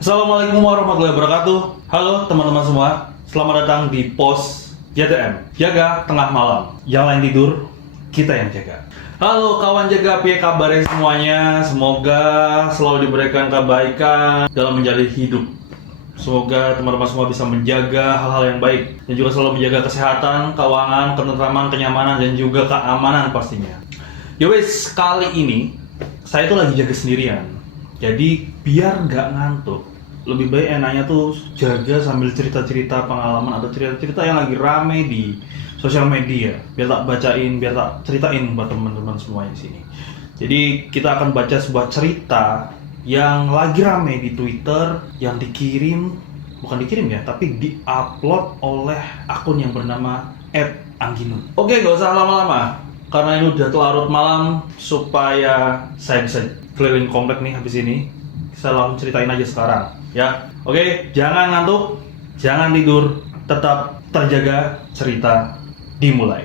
Assalamualaikum warahmatullahi wabarakatuh. Halo teman-teman semua, selamat datang di Pos JTM. Jaga tengah malam, yang lain tidur, kita yang jaga. Halo kawan jaga, apa kabarnya semuanya? Semoga selalu diberikan kebaikan dalam menjalani hidup. Semoga teman-teman semua bisa menjaga hal-hal yang baik dan juga selalu menjaga kesehatan, keuangan, ketentraman, kenyamanan, dan juga keamanan pastinya. Yowes, kali ini saya tuh lagi jaga sendirian. Jadi biar nggak ngantuk, lebih baik enaknya tuh jaga sambil cerita-cerita pengalaman atau cerita-cerita yang lagi rame di sosial media. Biar tak bacain, biar tak ceritain buat teman-teman semua di sini. Jadi kita akan baca sebuah cerita yang lagi rame di Twitter, yang bukan dikirim ya, tapi diupload oleh akun yang bernama @angginun. Oke, nggak usah lama-lama, karena ini udah larut malam, supaya saya bisa keliling komplek nih habis ini. Saya langsung ceritain aja sekarang ya. Oke, jangan ngantuk, jangan tidur, tetap terjaga, cerita dimulai.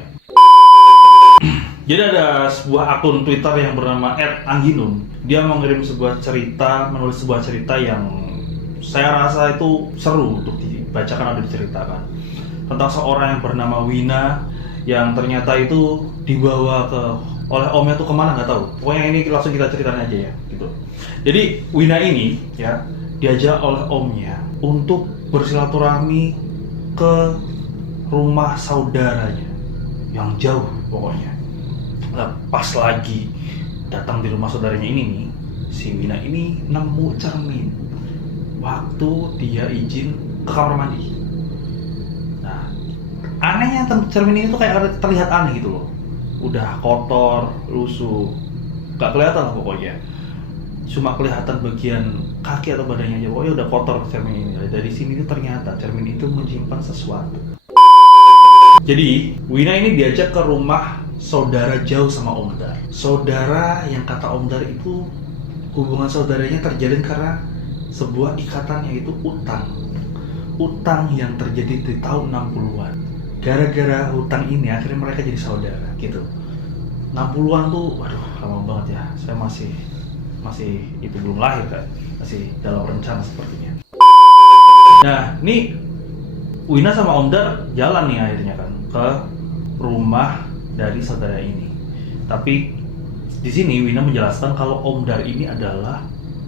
Jadi ada sebuah akun Twitter yang bernama @angginun. Dia mengirim sebuah cerita, menulis sebuah cerita yang saya rasa itu seru untuk dibacakan atau diceritakan, tentang seorang yang bernama Wina yang ternyata itu dibawa oleh omnya tuh kemana nggak tahu. Pokoknya ini langsung kita ceritain aja ya gitu. Jadi Wina ini ya diajak oleh omnya untuk bersilaturahmi ke rumah saudaranya yang jauh pokoknya. Nah, pas lagi datang di rumah saudaranya ini nih, si Wina ini nemu cermin waktu dia izin ke kamar mandi. Nah, anehnya cermin ini tuh kayak terlihat aneh gitu loh. Udah kotor, lusuh, gak kelihatan lah pokoknya. Cuma kelihatan bagian kaki atau badannya aja, pokoknya udah kotor cermin ini. Dari sini tuh ternyata cermin itu menyimpan sesuatu. Jadi Wina ini diajak ke rumah saudara jauh sama Om Dar. Saudara yang kata Om Dar itu hubungan saudaranya terjalin karena sebuah ikatan, yaitu utang. Utang yang terjadi di tahun 60-an. Gara-gara hutang ini akhirnya mereka jadi saudara gitu. 60-an tuh, waduh lama banget ya. Saya masih itu belum lahir kan. Masih dalam rencana sepertinya. Nah, ini Wina sama Om Dar jalan nih akhirnya kan ke rumah dari saudara ini. Tapi di sini Wina menjelaskan kalau Om Dar ini adalah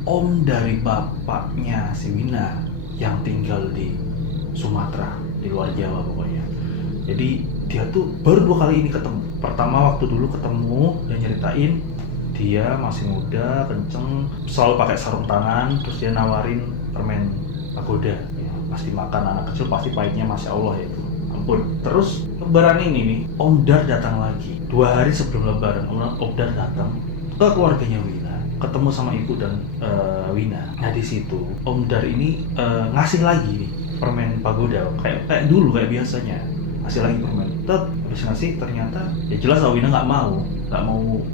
om dari bapaknya si Wina yang tinggal di Sumatera, di luar Jawa pokoknya. Jadi dia tuh baru 2 kali ini ketemu. Pertama waktu dulu ketemu dan nyeritain dia masih muda, kenceng, selalu pakai sarung tangan, terus dia nawarin permen pagoda. Ya, pasti makan anak kecil pasti pahitnya masya Allah ya itu. Ampun. Terus lebaran ini nih, Om Dar datang lagi. 2 hari sebelum lebaran, Om Dar datang ke keluarganya Wina, ketemu sama ibu dan Wina. Nah di situ Om Dar ini ngasih lagi nih permen pagoda kayak dulu kayak biasanya. Ngasih lagi permen, habis ngasih ternyata ya jelas Wina nggak mau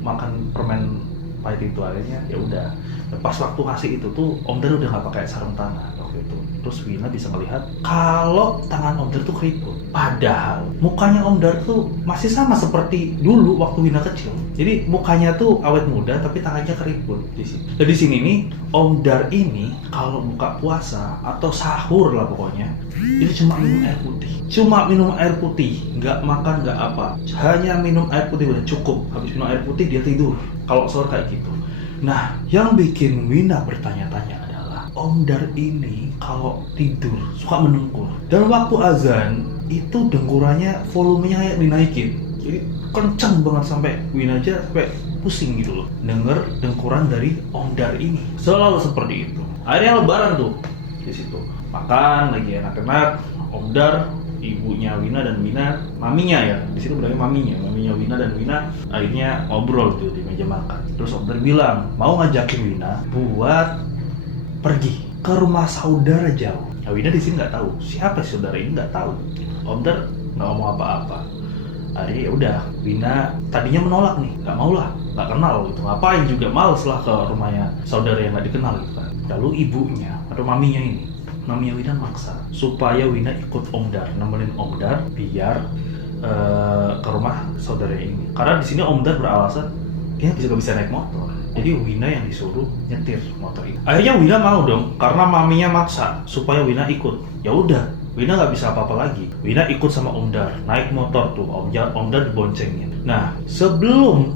makan permen pahit itu. Akhirnya ya udah, pas waktu ngasih itu tuh Om Dar udah nggak pakai sarung tangan waktu itu. Terus Wina bisa melihat kalau tangan Om Dar tuh keriput, padahal mukanya Om Dar tuh masih sama seperti dulu waktu Wina kecil. Jadi mukanya tuh awet muda tapi tangannya keriput di sini. Dan di sini nih Om Dar ini kalau buka puasa atau sahur lah pokoknya, itu cuma minum air putih, nggak makan, nggak apa, hanya minum air putih udah cukup. Habis minum air putih dia tidur kalau sahur kayak gitu. Nah, yang bikin Wina bertanya-tanya adalah Om Dar ini kalau tidur suka mendengkur, dan waktu azan itu dengkurannya volumenya kayak dinaikin, jadi kenceng banget sampai Wina aja sampai pusing gitu loh denger dengkuran dari Om Dar ini. Selalu seperti itu. Akhirnya lebaran tuh di situ makan lagi enak-enak. Om Dar, ibunya Wina dan Wina, maminya ya, di situ bilangnya maminya Wina dan Wina akhirnya ngobrol tuh di meja makan. Terus Om Dar bilang mau ngajakin Wina buat pergi ke rumah saudara jauh. Nah, Wina di sini nggak tahu siapa saudara ini, nggak tahu. Om Dar nggak ngomong apa-apa. Akhirnya ya udah, Wina tadinya menolak nih, nggak mau lah, nggak kenal gitu, ngapain juga, males lah ke rumahnya saudara yang nggak dikenal gitu kan. Lalu ibunya atau maminya Wina maksa supaya Wina ikut Om Dar, nemenin Om Dar biar ke rumah saudara ini. Karena di sini Om Dar beralasan dia nggak bisa naik motor. Jadi Wina yang disuruh nyetir motor itu. Akhirnya Wina mau dong, karena maminya maksa supaya Wina ikut. Ya udah, Wina nggak bisa apa-apa lagi. Wina ikut sama Om Dar, naik motor tuh, Om Dar diboncengin. Nah, sebelum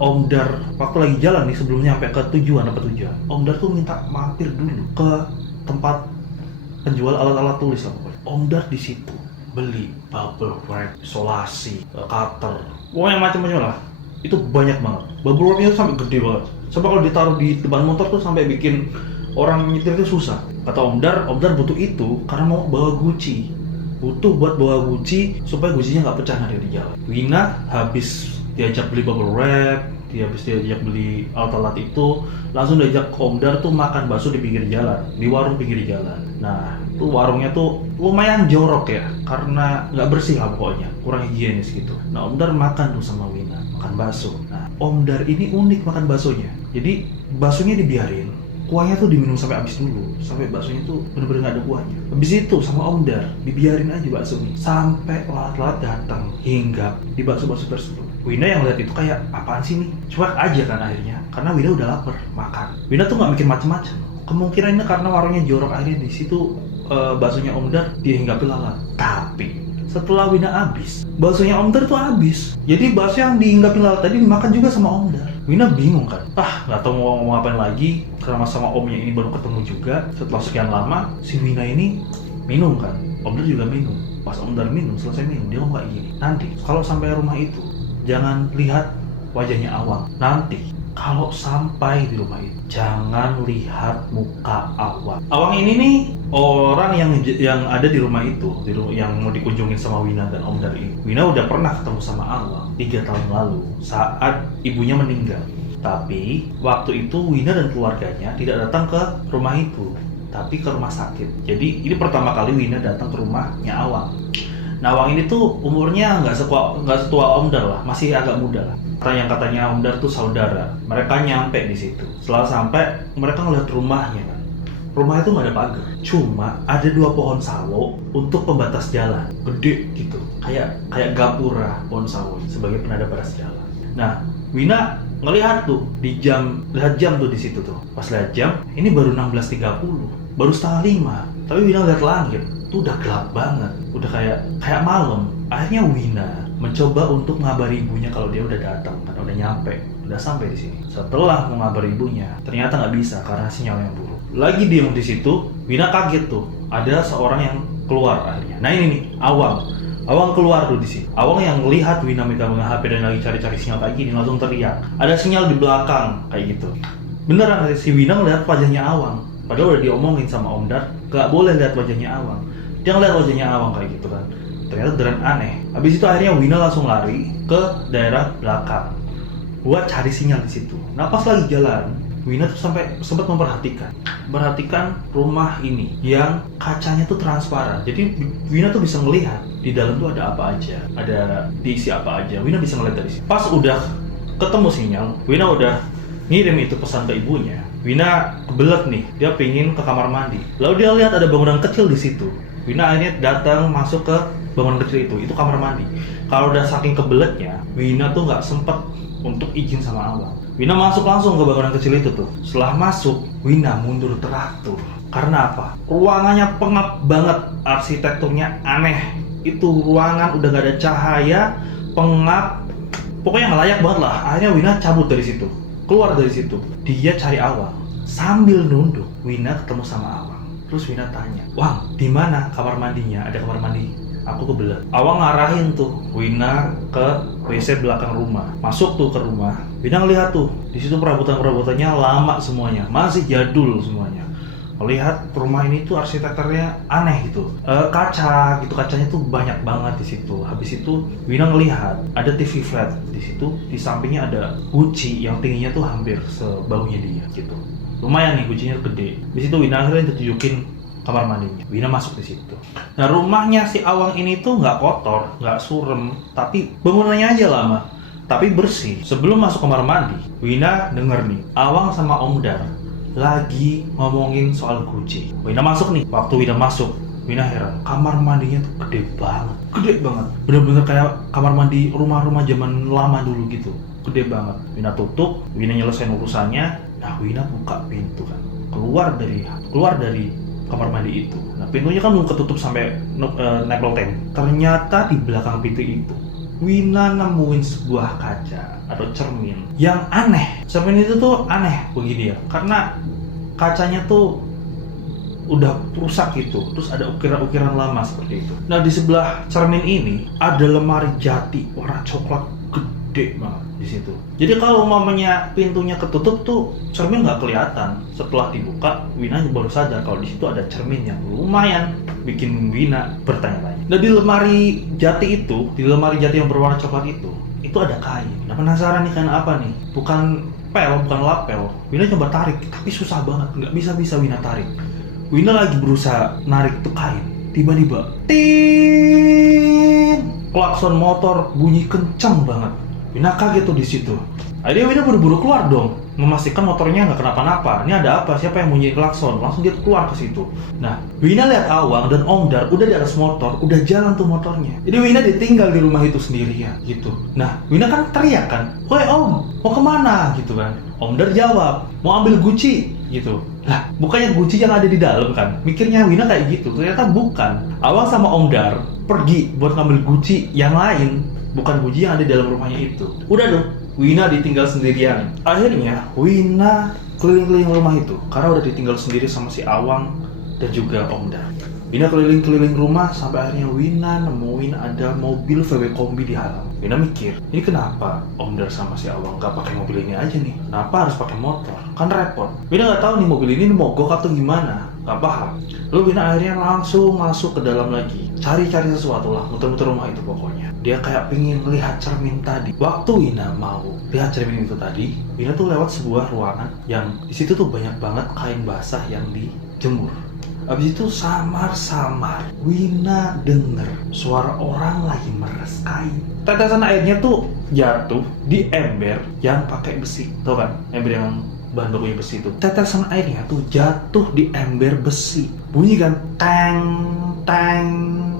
Om Dar waktu lagi jalan nih, sebelum nyampe ke tujuan, Om Dar tuh minta mampir dulu ke tempat penjual alat-alat tulis lah pokoknya. Om Dar di situ beli bubble wrap, isolasi, cutter, pokoknya macam-macam lah. Itu banyak banget. Bubble wrapnya itu sampai gede banget. Sampai kalau ditaruh di depan motor tuh sampai bikin orang nyetir itu susah. Kata Om Dar butuh itu karena mau bawa Gucci. Butuh buat bawa Gucci supaya Gucci-nya nggak pecah nanti di jalan. Wina habis diajak beli bubble wrap, habis diajak beli alat-alat itu, langsung diajak Om Dar tuh makan bakso di pinggir jalan, di warung pinggir jalan. Nah, itu warungnya tuh lumayan jorok ya, karena nggak bersih lah pokoknya, kurang higienis gitu. Nah, Om Dar makan tuh sama Wina, makan bakso. Nah, Om Dar ini unik makan baksonya. Jadi baksonya dibiarin, kuahnya tuh diminum sampai habis dulu, sampai baksonya tuh bener-bener nggak ada kuahnya. Habis itu sama Om Dar dibiarin aja baksonya sampai lalat-lalat datang hinggap di bakso-bakso tersebut. Wina yang lihat itu kayak apaan sih nih, cuek aja kan akhirnya, karena Wina udah lapar makan. Wina tuh nggak mikir macem-macem. Kemungkinannya karena warungnya jorok, akhirnya di situ baksonya Om Dar dihinggapi lalat. Tapi setelah Wina habis, baksonya Om Dar tuh habis. Jadi bakso yang dihinggapi lalat tadi dimakan juga sama Om Dar. Wina bingung kan, nggak tahu mau ngomong ngapain lagi karena sama omnya ini baru ketemu juga. Setelah sekian lama, si Wina ini minum kan, Om Dar juga minum. Pas Om Dar minum, selesai minum, dia ngomong kayak gini, nanti kalau sampai rumah itu jangan lihat wajahnya Awang. Nanti kalau sampai di rumah itu jangan lihat muka Awang. Awang ini nih orang yang ada di rumah itu, yang mau dikunjungin sama Wina dan Om Dar ini. Wina udah pernah ketemu sama Awang 3 tahun lalu saat ibunya meninggal. Tapi waktu itu Wina dan keluarganya tidak datang ke rumah itu, tapi ke rumah sakit. Jadi ini pertama kali Wina datang ke rumahnya Awang. Nah, Awang ini tuh umurnya nggak setua Om Dar lah, masih agak muda lah. Yang katanya Om Dar tuh saudara. Mereka nyampe di situ. Setelah sampai, mereka ngeliat rumahnya kan. Rumah itu nggak ada pagar, cuma ada 2 pohon sawo untuk pembatas jalan, gede gitu, kayak gapura pohon sawo sebagai penanda batas jalan. Nah, Wina ngelihat tuh lihat jam tuh di situ tuh. Pas lihat jam, ini baru 16.30, baru 4:30. Tapi Wina lihat langit, tuh udah gelap banget, udah kayak malam. Akhirnya Wina mencoba untuk ngabari ibunya kalau dia udah datang kan, udah nyampe, udah sampai di sini. Setelah mau ngabari ibunya, ternyata nggak bisa karena sinyal yang buruk. Lagi diem di situ, Wina kaget tuh, ada seorang yang keluar akhirnya. Nah ini nih, Awang keluar tuh di sini. Awang yang melihat Wina megang HP dan lagi cari-cari sinyal kayak gini, langsung teriak, ada sinyal di belakang kayak gitu. Beneran si Wina ngeliat wajahnya Awang, padahal udah diomongin sama Om Dar, gak boleh lihat wajahnya Awang. Dia ngeliat wajahnya Awang kayak gitu kan. Ternyata beneran aneh. Habis itu akhirnya Wina langsung lari ke daerah belakang buat cari sinyal di situ. Nah pas lagi jalan, Wina tuh sempat memperhatikan rumah ini yang kacanya tuh transparan. Jadi Wina tuh bisa melihat di dalam tuh ada apa aja, ada diisi apa aja. Wina bisa ngeliat dari sini. Pas udah ketemu sinyal, Wina udah ngirim itu pesan ke ibunya. Wina kebelet nih, dia pingin ke kamar mandi. Lalu dia lihat ada bangunan kecil di situ. Wina akhirnya datang masuk ke bangunan kecil itu kamar mandi. Kalau udah saking kebeletnya, Wina tuh nggak sempet untuk izin sama Awang. Wina masuk langsung ke bangunan kecil itu tuh. Setelah masuk, Wina mundur teratur. Karena apa? Ruangannya pengap banget, arsitekturnya aneh. Itu ruangan udah gak ada cahaya, pengap, pokoknya nggak layak banget lah. Akhirnya Wina cabut dari situ, keluar dari situ. Dia cari Awang. Sambil nunduk, Wina ketemu sama Awang. Terus Wina tanya, "Wang, di mana kamar mandinya? Ada kamar mandi? Aku kebelet." Awang ngarahin tuh Wina ke WC belakang rumah. Masuk tuh ke rumah. Wina ngelihat tuh, di situ perabotan-perabotannya lama semuanya, masih jadul semuanya. Melihat rumah ini tuh arsitekturnya aneh gitu. Kacanya tuh banyak banget di situ. Habis itu Wina ngelihat ada TV flat di situ, di sampingnya ada guci yang tingginya tuh hampir sebahunya dia gitu. Lumayan nih, gucinya gede. Di situ Wina akhirnya ditunjukin kamar mandinya. Wina masuk di situ. Nah, rumahnya si Awang ini tuh nggak kotor, nggak surem, tapi bangunannya aja lama, tapi bersih. Sebelum masuk kamar mandi, Wina denger nih, Awang sama Om Dar lagi ngomongin soal Gucci. Wina masuk nih. Waktu Wina masuk, Wina heran, kamar mandinya tuh gede banget, bener-bener kayak kamar mandi rumah-rumah zaman lama dulu gitu. gede banget. Wina tutup, Wina nyelesain urusannya. Nah, Wina buka pintu kan, keluar dari kamar mandi itu. Nah, pintunya kan belum ketutup sampai nempel tem. Ternyata di belakang pintu itu Wina nemuin sebuah kaca atau cermin yang aneh. Cermin itu tuh aneh begini ya, karena kacanya tuh udah rusak gitu, terus ada ukiran-ukiran lama seperti itu. Nah, di sebelah cermin ini ada lemari jati warna coklat gede banget di situ. Jadi kalau mamanya pintunya ketutup tuh cermin nggak kelihatan. Setelah dibuka, Wina baru sadar kalau di situ ada cermin yang lumayan bikin Wina bertanya-tanya. Nah, di lemari jati yang berwarna coklat itu ada kain. Nah, penasaran nih kain apa nih? Bukan lapel. Wina coba tarik, tapi susah banget, nggak bisa Wina tarik. Wina lagi berusaha narik tuh kain, tiba-tiba ting, klakson motor bunyi kencang banget. Wina kaget tuh di situ. Akhirnya Wina buru-buru keluar dong, memastikan motornya nggak kenapa-napa. Ini ada apa? Siapa yang bunyi klakson? Langsung dia keluar ke situ. Nah, Wina lihat Awang dan Om Dar udah di atas motor, udah jalan tuh motornya. Jadi Wina ditinggal di rumah itu sendirian gitu. Nah, Wina kan teriak kan, "Woi Om, mau kemana?" gitu kan. Om Dar jawab, "Mau ambil Gucci." gitu. Lah, bukannya Gucci yang ada di dalam kan? Mikirnya Wina kayak gitu. Ternyata bukan. Awang sama Om Dar pergi buat ngambil Gucci yang lain, bukan Gucci yang ada di dalam rumahnya itu. Udah dong, Wina ditinggal sendirian. Akhirnya Wina keliling-keliling rumah itu karena udah ditinggal sendiri sama si Awang dan juga Om Dar. Wina keliling-keliling rumah sampai akhirnya Wina nemuin ada mobil VW Kombi di halaman. Wina mikir, ini kenapa Om Dar sama si Awang gak pakai mobil ini aja nih? Kenapa harus pakai motor? Kan repot. Wina gak tahu nih mobil ini mogok atau gimana. Gak paham. Lalu Wina akhirnya langsung masuk ke dalam lagi. Cari-cari sesuatu lah, muter-muter rumah itu pokoknya. Dia kayak pingin lihat cermin tadi. Waktu Wina mau lihat cermin itu tadi, Wina tuh lewat sebuah ruangan yang di situ tuh banyak banget kain basah yang dijemur. Abis itu samar-samar Wina denger suara orang lagi meres kain. Tetesan airnya tuh jatuh di ember yang pakai besi. Tau kan? Ember yang bahan bakunya besi itu. Tetesan airnya tuh jatuh di ember besi. Bunyi kan? Teng, teng,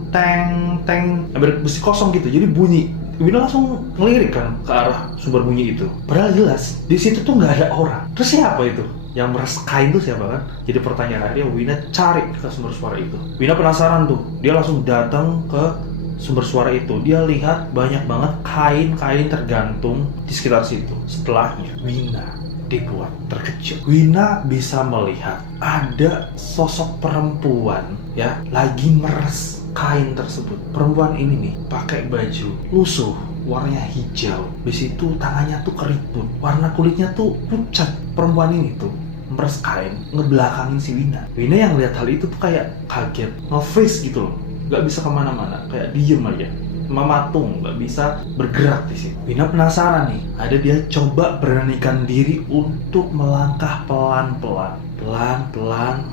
teng, teng. Ember besi kosong gitu, jadi bunyi. Wina langsung ngelirik kan ke arah sumber bunyi itu. Padahal jelas di situ tuh nggak ada orang. Terus siapa itu? Yang meres kain tuh siapa kan? Jadi pertanyaan akhirnya Wina cari ke sumber suara itu. Wina penasaran tuh, dia langsung datang ke sumber suara itu. Dia lihat banyak banget kain-kain tergantung di sekitar situ. Setelahnya Wina dibuat terkejut. Wina bisa melihat ada sosok perempuan ya lagi meres kain tersebut. Perempuan ini nih pakai baju lusuh warnanya hijau. Habis itu tangannya tuh keriput, warna kulitnya tuh pucat. Perempuan ini tuh meres kain, ngebelakangin si Wina. Wina yang lihat hal itu tuh kayak kaget, nge-freeze gitu loh, nggak bisa kemana-mana, kayak diem aja, mematung, nggak bisa bergerak di situ. Wina penasaran nih, ada dia coba beranikan diri untuk melangkah pelan-pelan,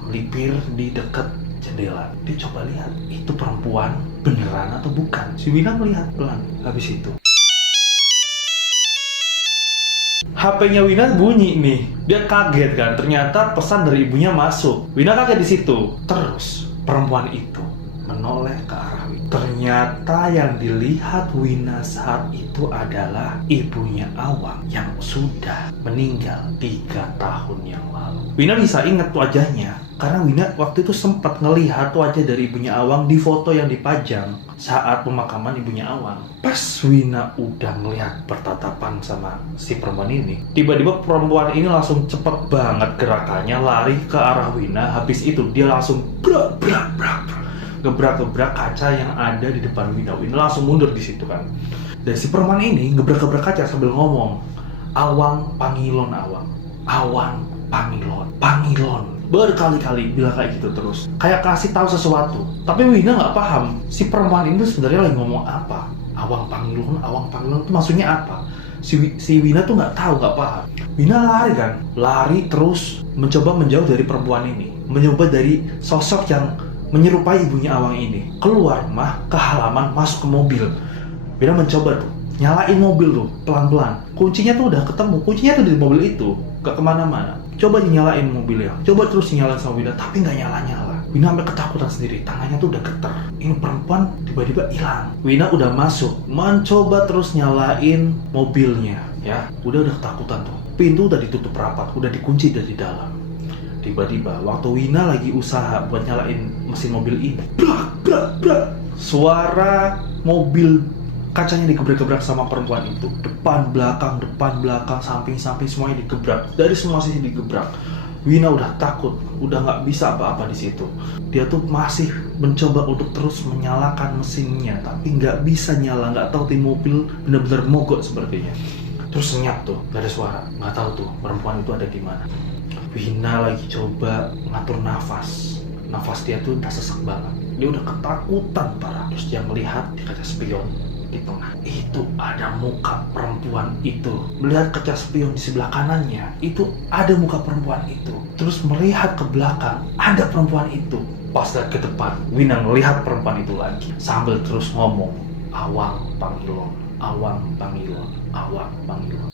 lipir di dekat jendela. Dia coba lihat, itu perempuan beneran atau bukan? Si Wina melihat pelan. Habis itu HP-nya Wina bunyi nih. Dia kaget kan, ternyata pesan dari ibunya masuk. Wina kaget di situ. Terus perempuan itu menoleh ke arah Wina. Ternyata yang dilihat Wina saat itu adalah ibunya Awang yang sudah meninggal 3 tahun yang lalu. Wina bisa ingat wajahnya karena Wina waktu itu sempat ngelihat wajah dari ibunya Awang di foto yang dipajang saat pemakaman ibunya Awang. Pas Wina udah ngelihat bertatapan sama si perempuan ini, tiba-tiba perempuan ini langsung cepet banget gerakannya lari ke arah Wina. Habis itu dia langsung gebrak-gebrak kaca yang ada di depan Wina. Wina langsung mundur di situ kan. Dan si perempuan ini gebrak-gebrak kaca sambil ngomong, "Awang pangilon Awang, Awang pangilon." Berkali-kali bilang kayak gitu terus, kayak kasih tahu sesuatu. Tapi Wina nggak paham si perempuan ini sebenarnya lagi ngomong apa. Awang pangilon itu maksudnya apa? Si Wina tuh nggak tahu, nggak paham. Wina lari terus mencoba menjauh dari perempuan ini, mencoba dari sosok yang menyerupai ibunya Awang ini. Keluar rumah ke halaman, masuk ke mobil. Wina mencoba tuh nyalain mobil tuh pelan-pelan. Kuncinya tuh udah ketemu, kuncinya tuh di mobil itu, gak kemana-mana. Coba dinyalain mobilnya, coba terus nyalain sama Wina, tapi nggak nyala-nyala. Wina sampai ketakutan sendiri, tangannya tuh udah getar. Ini perempuan tiba-tiba hilang. Wina udah masuk, mencoba terus nyalain mobilnya, ya, udah ketakutan tuh. Pintu udah ditutup rapat, udah dikunci dari dalam. Tiba-tiba waktu Wina lagi usaha buat nyalain mesin mobil ini, brak brak brak, suara mobil kacanya digebrak-gebrak sama perempuan itu. Depan, belakang, samping, semuanya digebrak. Dari semua sisi digebrak. Wina udah takut, udah nggak bisa apa-apa di situ. Dia tuh masih mencoba untuk terus menyalakan mesinnya, tapi nggak bisa nyala, nggak tahu tim mobil benar-benar mogok sepertinya. Terus senyap tuh, nggak ada suara, nggak tahu tuh perempuan itu ada di mana. Wina lagi coba ngatur nafas dia tuh udah sesak banget. Dia udah ketakutan parah. Terus dia melihat di kaca spion di tengah itu ada muka perempuan itu. Melihat kaca spion di sebelah kanannya itu ada muka perempuan itu. Terus melihat ke belakang ada perempuan itu. Pas lihat ke depan, Wina melihat perempuan itu lagi sambil terus ngomong, Awang Pangilon, Awang Pangilon, Awang Pangilon.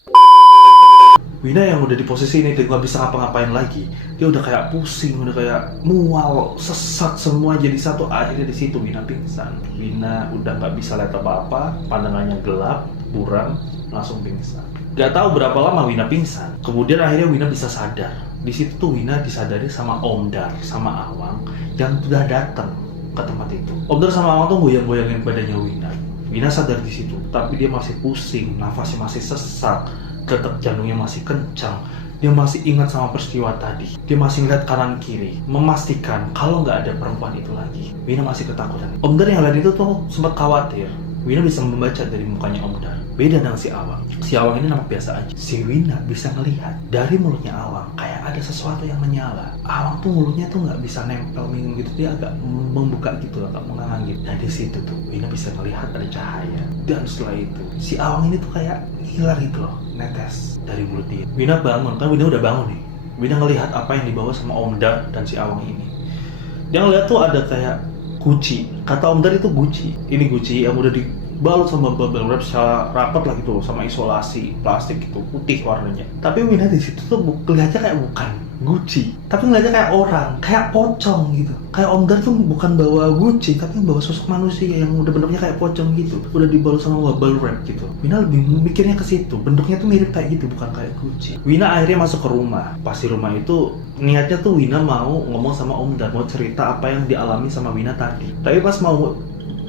Wina yang udah di posisi ini, dia nggak bisa ngapa-ngapain lagi. Dia udah kayak pusing, udah kayak mual, sesat semua jadi satu. Akhirnya di situ Wina pingsan. Wina udah nggak bisa lihat apa-apa, pandangannya gelap, buram, langsung pingsan. Gak tahu berapa lama Wina pingsan. Kemudian akhirnya Wina bisa sadar. Di situ tuh Wina disadari sama Om Dar, sama Awang yang sudah datang ke tempat itu. Om Dar sama Awang tuh goyang-goyangin badannya Wina. Wina sadar di situ, tapi dia masih pusing, nafasnya masih sesak. Detak jantungnya masih kencang. Dia masih ingat sama peristiwa tadi. Dia masih ngeliat kanan kiri, memastikan kalau nggak ada perempuan itu lagi. Wina masih ketakutan. Om Dar yang lihat itu tuh sempat khawatir. Wina bisa membaca dari mukanya Om Dar. Beda dengan si Awang. Si Awang ini nama biasa aja. Si Wina bisa ngelihat dari mulutnya Awang kayak ada sesuatu yang menyala. Awang tuh mulutnya tuh nggak bisa nempel minum gitu. Dia agak membuka gitu, agak mengangang gitu. Nah di situ tuh Wina bisa melihat ada cahaya. Dan setelah itu si Awang ini tuh kayak hilang gitu loh, netes dari mulut dia. Wina bangun, kan Wina udah bangun nih. Wina ngelihat apa yang dibawa sama Om Dar dan si Awang ini. Dia ngeliat tuh ada kayak guci. Kata Om Dar itu guci. Ini guci yang udah dibalut sama bubble wrap secara rapat lah gitu, sama isolasi plastik gitu, putih warnanya. Tapi Wina di situ tuh kelihatannya kayak bukan Gucci, tapi ngeliatnya kayak orang, kayak pocong gitu. Kayak Om Dar tuh bukan bawa Gucci, tapi bawa sosok manusia yang udah bentuknya kayak pocong gitu, udah dibalut sama bubble wrap gitu. Wina lebih mikirnya ke situ, bentuknya tuh mirip kayak gitu, bukan kayak Gucci. Wina akhirnya masuk ke rumah. Pas di rumah itu niatnya tuh Wina mau ngomong sama Om Dar, mau cerita apa yang dialami sama Wina tadi. Tapi pas mau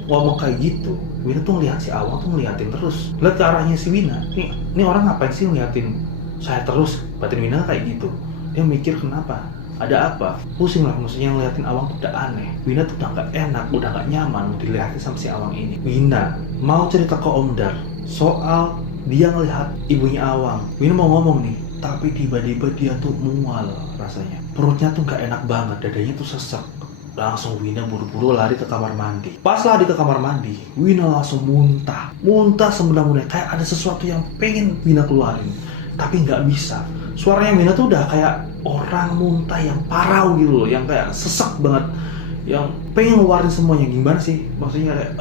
ngomong kayak gitu, Wina tuh ngeliat si Awang tuh ngeliatin terus, lihat ke arahnya si Wina. Ini orang ngapain sih ngeliatin saya terus? Batin Wina kayak gitu. Dia mikir kenapa? Ada apa? Pusing lah, maksudnya ngeliatin Awang tuh udah aneh. Wina tuh udah gak enak, udah gak nyaman dilihatin sama si Awang ini. Wina mau cerita ke Om Dar soal dia ngelihat ibunya Awang. Wina mau ngomong nih, tapi tiba-tiba dia tuh mual rasanya. Perutnya tuh gak enak banget, dadanya tuh sesak. Langsung Wina buru-buru lari ke kamar mandi. Pas lari ke kamar mandi, Wina langsung muntah sebenarnya kayak ada sesuatu yang pengen Wina keluarin, tapi nggak bisa. Suaranya Wina tuh udah kayak orang muntah yang parau gitu loh, yang kayak sesak banget, yang pengen ngeluarin semuanya. Gimana sih? Maksudnya kayak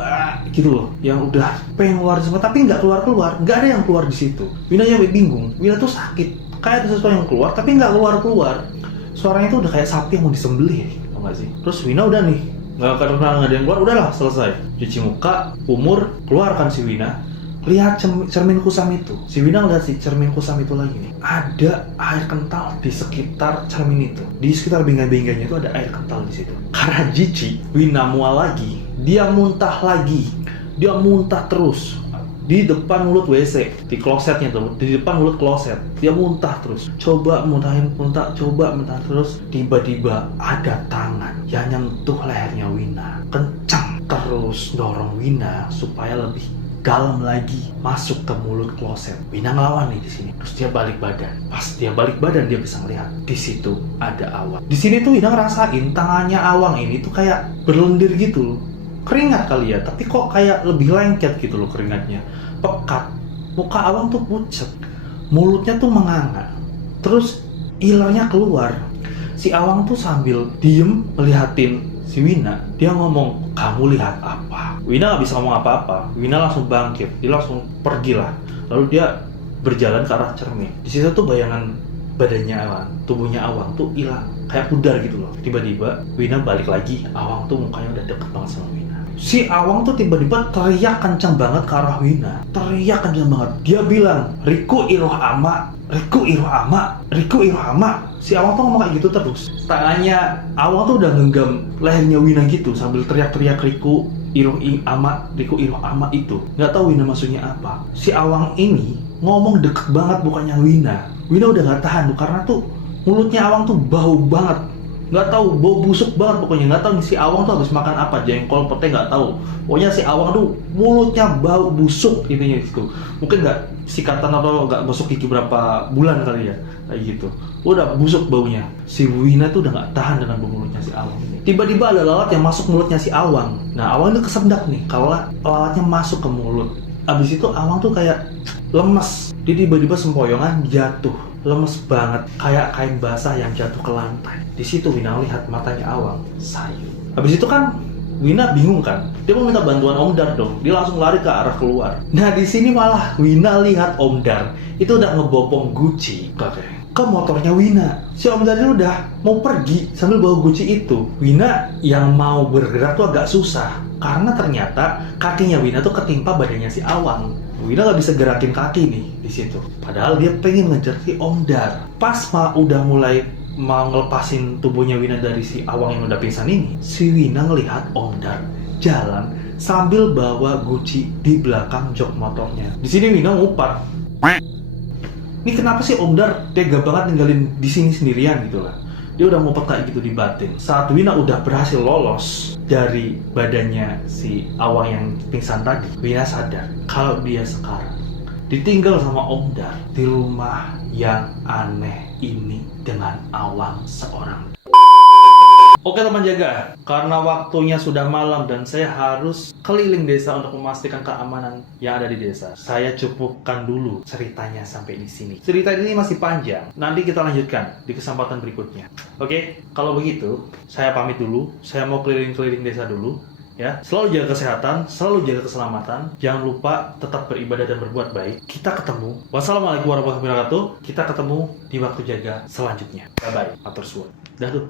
gitu loh, yang udah pengen ngeluarin semua tapi nggak keluar, nggak ada yang keluar di situ. Wina ya bingung. Wina tuh sakit, kayak ada sesuatu yang keluar tapi nggak keluar. Suaranya tuh udah kayak sapi yang mau disembelih. Nggak sih? Terus Wina udah nih, nggak ada yang keluar, udahlah selesai. Cuci muka, kumur, keluarkan si Wina. Lihat cermin kusam itu. Si Wina ngeliat si cermin kusam itu lagi nih. Ada air kental di sekitar cermin itu. Di sekitar bingkai-bingkainya itu ada air kental di situ. Karena jijik, Wina mual lagi. Dia muntah lagi. Dia muntah terus. Di depan mulut WC, di klosetnya tuh, di depan mulut kloset, dia muntah terus. Coba muntah terus. Tiba-tiba ada tangan yang nyentuh lehernya Wina, kencang terus dorong Wina supaya lebih dalam lagi masuk ke mulut kloset. Wina ngelawan nih di sini. Terus dia balik badan. Pas dia balik badan dia bisa melihat di situ ada Awang. Di sini tuh Wina ngerasain tangannya Awang ini tuh kayak berlendir gitu. Keringat kali ya, tapi kok kayak lebih lengket gitu loh keringatnya. Pekat. Muka Awang tuh pucet. Mulutnya tuh menganga. Terus ilernya keluar. Si Awang tuh sambil diem melihatin si Wina. Dia ngomong, "Kamu lihat apa?" Wina gak bisa ngomong apa-apa. Wina langsung bangkit. Dia langsung pergilah. Lalu dia berjalan ke arah cermin. Di situ tuh bayangan badannya Awang, tubuhnya Awang tuh hilang. Kayak pudar gitu loh. Tiba-tiba Wina balik lagi. Awang tuh mukanya udah deket banget sama Wina. si Awang tuh tiba-tiba teriak kencang banget ke arah Wina. Teriak kencang banget. Dia bilang, Riku Iroh Ama, Riku Iroh Ama, Riku Iroh Ama. Si Awang tuh ngomong kayak gitu terus. Tangannya Awang tuh udah genggam lehernya Wina gitu sambil teriak-teriak Riku Iroh Ama, Riku Iroh Ama itu. Nggak tahu Wina maksudnya apa. Si Awang ini ngomong deket banget bukannya Wina. Wina udah nggak tahan tuh karena tuh mulutnya Awang tuh bau banget. Nggak tahu, bau busuk banget pokoknya. Nggak tahu si Awang tuh habis makan apa, jengkol, pete, nggak tahu. Pokoknya si Awang tuh mulutnya bau busuk intinya gitu. Mungkin nggak sikatan atau nggak gosok gigi berapa bulan kali ya, kayak gitu. Udah busuk baunya. Si Wina tuh udah nggak tahan dengan bau mulutnya si Awang ini. Tiba-tiba ada lalat yang masuk mulutnya si Awang. Nah Awang itu kesendak nih kalau lalatnya masuk ke mulut. Abis itu Awang tuh kayak lemes. Dia tiba-tiba sempoyongan jatuh. Lemes banget, kayak kain basah yang jatuh ke lantai. Di situ Wina lihat matanya Awang sayu. Habis itu kan Wina bingung kan, dia mau minta bantuan Om Dar dong. Dia langsung lari ke arah keluar. Nah di sini malah Wina lihat Om Dar itu udah ngebopong Gucci ke motornya Wina. Si Om Dar itu udah mau pergi sambil bawa Gucci itu. Wina yang mau bergerak tuh agak susah karena ternyata kakinya Wina tuh ketimpa badannya si Awang. Wina gak bisa gerakin kaki nih di situ. Padahal dia pengen ngejar si Om Dar. Pas udah mulai mau ngelepasin tubuhnya Wina dari si Awang yang udah pingsan ini, si Wina ngelihat Om Dar jalan sambil bawa Gucci di belakang jok motornya. Di sini Wina ngumpat. Ini kenapa sih Om Dar tega banget ninggalin di sini sendirian gitu lah. Dia udah mau kayak gitu di batin. Saat Wina udah berhasil lolos dari badannya si Awang yang pingsan tadi, Wina sadar kalau dia sekarang ditinggal sama Om Dar di rumah yang aneh ini dengan Awang seorang. Oke teman jaga, karena waktunya sudah malam dan saya harus keliling desa untuk memastikan keamanan yang ada di desa. Saya cukupkan dulu ceritanya sampai di sini. Cerita ini masih panjang, nanti kita lanjutkan di kesempatan berikutnya. Oke, kalau begitu saya pamit dulu. Saya mau keliling-keliling desa dulu. Ya, selalu jaga kesehatan, selalu jaga keselamatan. Jangan lupa tetap beribadah dan berbuat baik. Kita ketemu. Wassalamualaikum warahmatullahi wabarakatuh. Kita ketemu di waktu jaga selanjutnya. Bye bye. Atur suwun. Dah tuh.